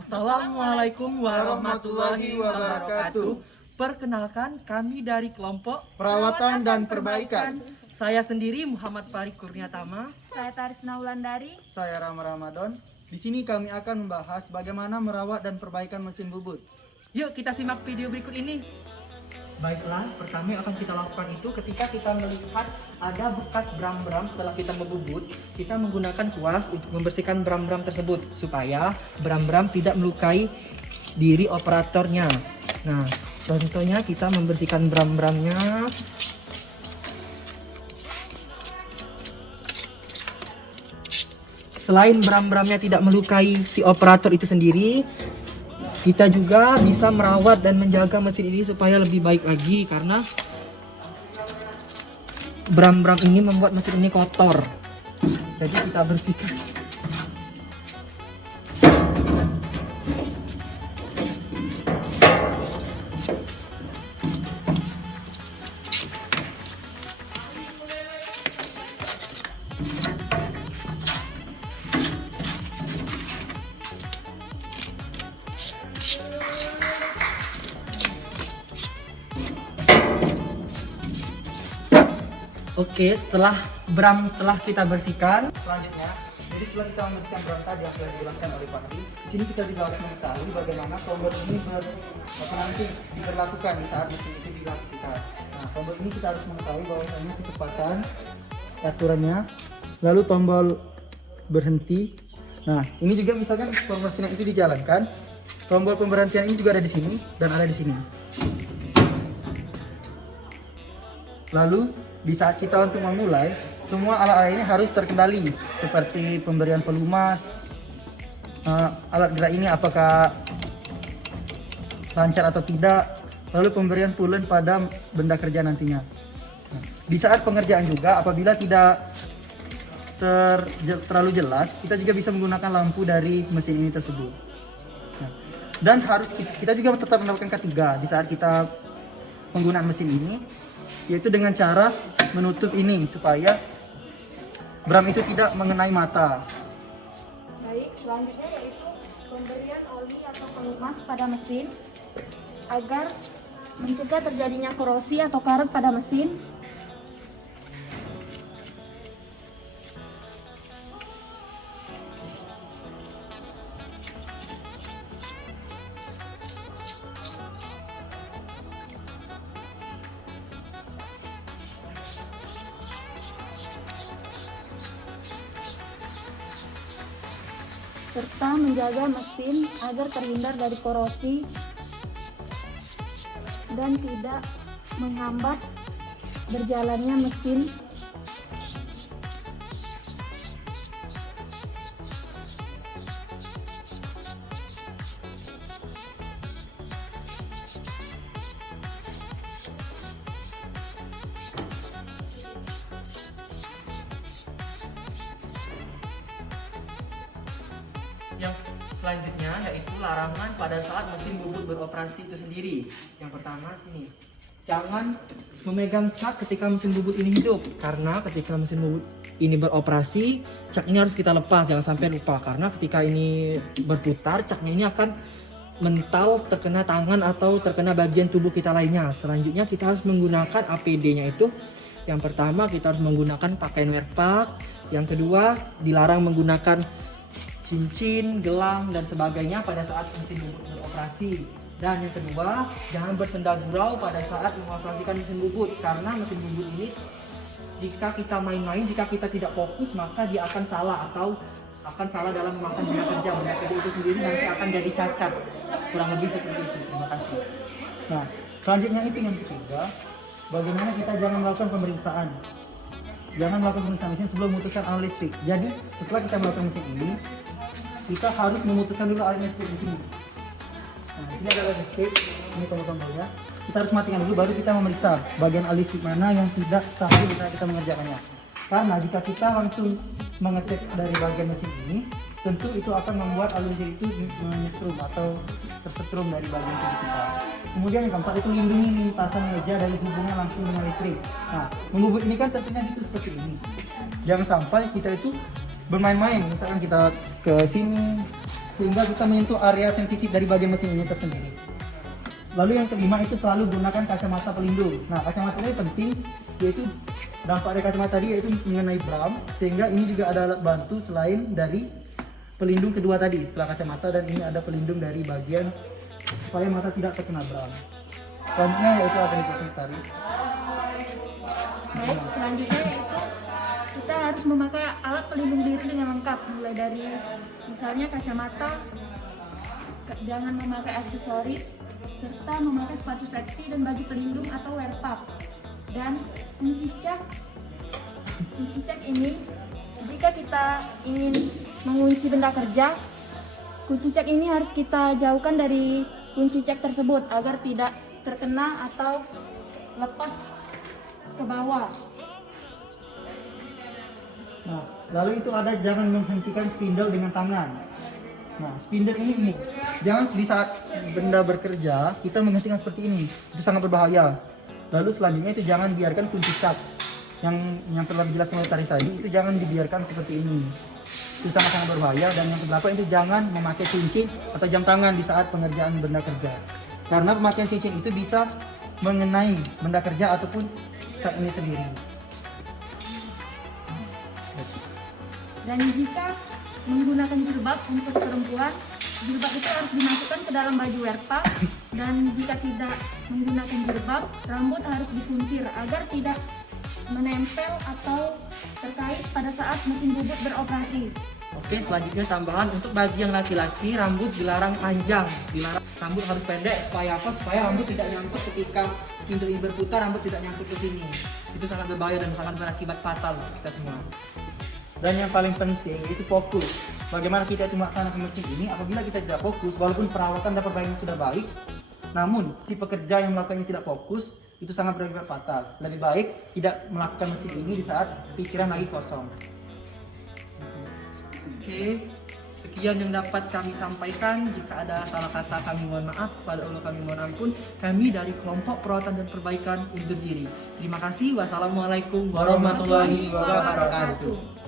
Assalamualaikum warahmatullahi wabarakatuh. Perkenalkan, kami dari kelompok Perawatan dan Perbaikan. saya sendiri Muhammad Farid Kurniatama. Saya Tarisna Wulandari. Saya Rama Ramadan. Di sini kami akan membahas bagaimana merawat dan perbaikan mesin bubut. Yuk kita simak video berikut ini. Baiklah, pertama yang akan kita lakukan itu ketika kita melihat ada bekas bram-bram setelah kita membubut, kita menggunakan kuas untuk membersihkan bram-bram tersebut supaya bram-bram tidak melukai diri operatornya. Nah, contohnya kita membersihkan bram-bramnya. Selain bram-bramnya tidak melukai si operator itu sendiri, kita juga bisa merawat dan menjaga mesin ini supaya lebih baik lagi, karena bram-bram ini membuat mesin ini kotor. Jadi kita bersihkan. Oke, setelah bram telah kita bersihkan, selanjutnya, jadi setelah kita membersihkan bram tadi yang sudah dijelaskan oleh Pak Hadi, di sini kita juga harus mengetahui bagaimana tombol ini nanti diberlakukan di saat mesin itu dilakukan. Nah, tombol ini kita harus mengetahui bahwasanya kecepatan, aturannya, lalu tombol berhenti. Nah, ini juga misalkan mesin itu dijalankan, tombol pemberhentian ini juga ada di sini dan ada di sini. Lalu di saat kita untuk memulai, semua alat-alat ini harus terkendali, seperti pemberian pelumas, alat gerak ini apakah lancar atau tidak, lalu pemberian pulen pada benda kerja nantinya. Di saat pengerjaan juga, apabila tidak terlalu jelas, kita juga bisa menggunakan lampu dari mesin ini tersebut. Dan harus kita juga tetap melakukan ketiga di saat kita penggunaan mesin ini, yaitu dengan cara menutup ini supaya bram itu tidak mengenai mata. Baik, selanjutnya yaitu pemberian oli atau pelumas pada mesin agar mencegah terjadinya korosi atau karat pada mesin. Serta menjaga mesin agar terhindar dari korosi dan tidak menghambat berjalannya mesin. Yang selanjutnya yaitu larangan pada saat mesin bubut beroperasi itu sendiri. Yang pertama sini, jangan memegang cak ketika mesin bubut ini hidup, karena ketika mesin bubut ini beroperasi, cak ini harus kita lepas, jangan sampai lupa, karena ketika ini berputar, caknya ini akan mental terkena tangan atau terkena bagian tubuh kita lainnya. Selanjutnya kita harus menggunakan APD-nya itu. Yang pertama kita harus menggunakan pakaian wear pack. Yang kedua dilarang menggunakan cincin, gelang, dan sebagainya pada saat mesin bubut beroperasi. Dan yang kedua, jangan bersenda gurau pada saat mengoperasikan mesin bubut, karena mesin bubut ini jika kita main-main, jika kita tidak fokus, maka dia akan salah atau akan salah dalam melakukan benda kerja. Benda kerja itu sendiri nanti akan jadi cacat, kurang lebih seperti itu. Terima kasih. Nah, selanjutnya itu yang ketiga, bagaimana kita jangan melakukan pemeriksaan. Jangan melakukan pemeriksaan mesin sebelum memutuskan arus listrik. Jadi, setelah kita melakukan mesin ini, kita harus memutuskan dulu arus listrik di sini. Nah, di sini ada arus listrik, ini tombol-tombolnya. Kita harus matikan dulu, baru kita memeriksa bagian arus listrik mana yang tidak stabil saat kita mengerjakannya. Karena jika kita langsung mengecek dari bagian mesin ini, tentu itu akan membuat arus listrik itu menyetrum atau tersetrum dari bagian tubuh kita. Kemudian yang keempat itu lindungi lintasan meja dari hubungan langsung dengan listrik. Nah, membubut ini kan tentunya itu seperti ini. Jangan sampai kita itu bermain-main, misalkan kita ke sini sehingga kita menyentuh area sensitif dari bagian mesin ini tersendiri. Lalu yang kelima itu selalu gunakan kacamata pelindung. Nah, kacamata ini penting, yaitu dampak dari kacamata tadi yaitu mengenai bram, sehingga ini juga ada alat bantu selain dari pelindung kedua tadi setelah kacamata, dan ini ada pelindung dari bagian supaya mata tidak terkena bram. Selanjutnya yaitu ada reflektaris. Baik, selanjutnya yaitu kita harus memakai alat pelindung diri dengan lengkap, mulai dari misalnya kacamata, jangan memakai aksesoris, serta memakai sepatu safety dan baju pelindung atau wear puff. Dan kunci cak ini, jika kita ingin mengunci benda kerja, kunci cak ini harus kita jauhkan dari kunci cak tersebut agar tidak terkena atau lepas ke bawah. Nah, lalu itu ada jangan menghentikan spindle dengan tangan. Nah, spindle ini jangan di saat benda bekerja kita menghentikan seperti ini, itu sangat berbahaya. Lalu selanjutnya itu jangan biarkan kunci cak yang telah dijelaskan oleh Taris tadi, itu jangan dibiarkan seperti ini, itu sangat berbahaya. Dan yang kedelapan itu jangan memakai cincin atau jam tangan di saat pengerjaan benda kerja, karena pemakaian cincin itu bisa mengenai benda kerja ataupun cak ini sendiri. Dan jika menggunakan jilbab untuk perempuan, jilbab itu harus dimasukkan ke dalam baju wear puff. Dan jika tidak menggunakan jilbab, rambut harus dikuncir agar tidak menempel atau terkait pada saat mesin bubut beroperasi. Oke, selanjutnya tambahan untuk bagi yang laki-laki, rambut dilarang panjang, dilarang rambut harus pendek. Supaya apa? Supaya rambut tidak nyangkut ketika spindle ini berputar, rambut tidak nyangkut ke sini. Itu sangat berbahaya dan sangat berakibat fatal untuk kita semua. Dan yang paling penting itu fokus. Bagaimana kita itu melaksanakan mesin ini apabila kita tidak fokus, walaupun perawatan dan perbaikan sudah baik, namun si pekerja yang melakukannya tidak fokus, itu sangat berakibat fatal. Lebih baik tidak melakukan mesin ini di saat pikiran lagi kosong. Oke, sekian yang dapat kami sampaikan. Jika ada salah kata kami mohon maaf, pada Allah kami mohon ampun. Kami dari kelompok perawatan dan perbaikan undur diri. Terima kasih. Wassalamualaikum warahmatullahi wabarakatuh.